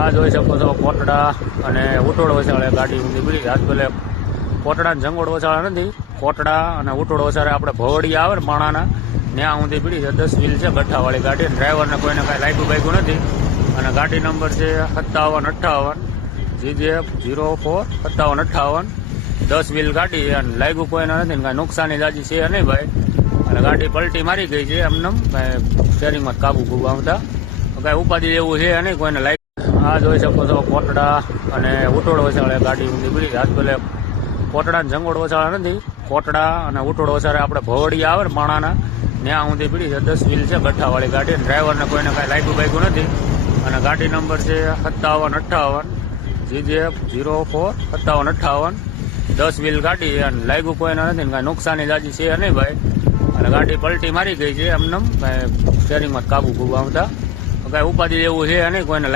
આ જોઈ શકો છો કોટડા અને ઉટોડ વસાળે ગાડી ઊંધી પડી. આજ પેલે કોટડા ને જંગોડ વસાળા નથી, કોટડા અને ઉટોડ વસાળે આપણે ભવડી આવે ને પાણાના ત્યાં ઊંધી પડી છે. 10 વ્હીલ છે ગઠ્ઠાવાળી ગાડી. ડ્રાઈવરને કોઈને કાંઈ લાગ્યું બાગ્યું નથી. અને ગાડી નંબર છે 5758 GJ04 5758. 10 વ્હીલ ગાડી અને લાગ્યું કોઈને નથી ને કાંઈ નુકસાની જાજી છે નહીં ભાઈ. અને ગાડી પલટી મારી ગઈ છે એમને કાંઈ સ્ટેરિંગમાં કાબુ બૂબુ આવતા કાંઈ ઉપાધિ એવું છે નહીં કોઈને લાગ્યું. આ જોઈ શકો છો કોટડા અને ઉટોડ વસાળે ગાડી ઊંધી પડી. આજ પેલે કોટડા ને જંગોડ વસાળા નથી, કોટડા અને ઉટોડ વસાળે આપણે ભવડી આવે ને પાણાના ત્યાં ઊંધી પડી છે. 10 વ્હીલ છે ગઠ્ઠાવાળી ગાડી. ડ્રાઈવરને કોઈને કાંઈ લાગ્યું બાગ્યું નથી. અને ગાડી નંબર છે 5758 GJ04 5758. 10 વ્હીલ ગાડી અને લાગ્યું કોઈને નથી ને કાંઈ નુકસાની જાજી છે નહીં ભાઈ. અને ગાડી પલટી મારી ગઈ છે એમને કાંઈ સ્ટેરિંગમાં કાબુ બૂબુ આવતા કાંઈ ઉપાધિ એવું છે નહીં કોઈને.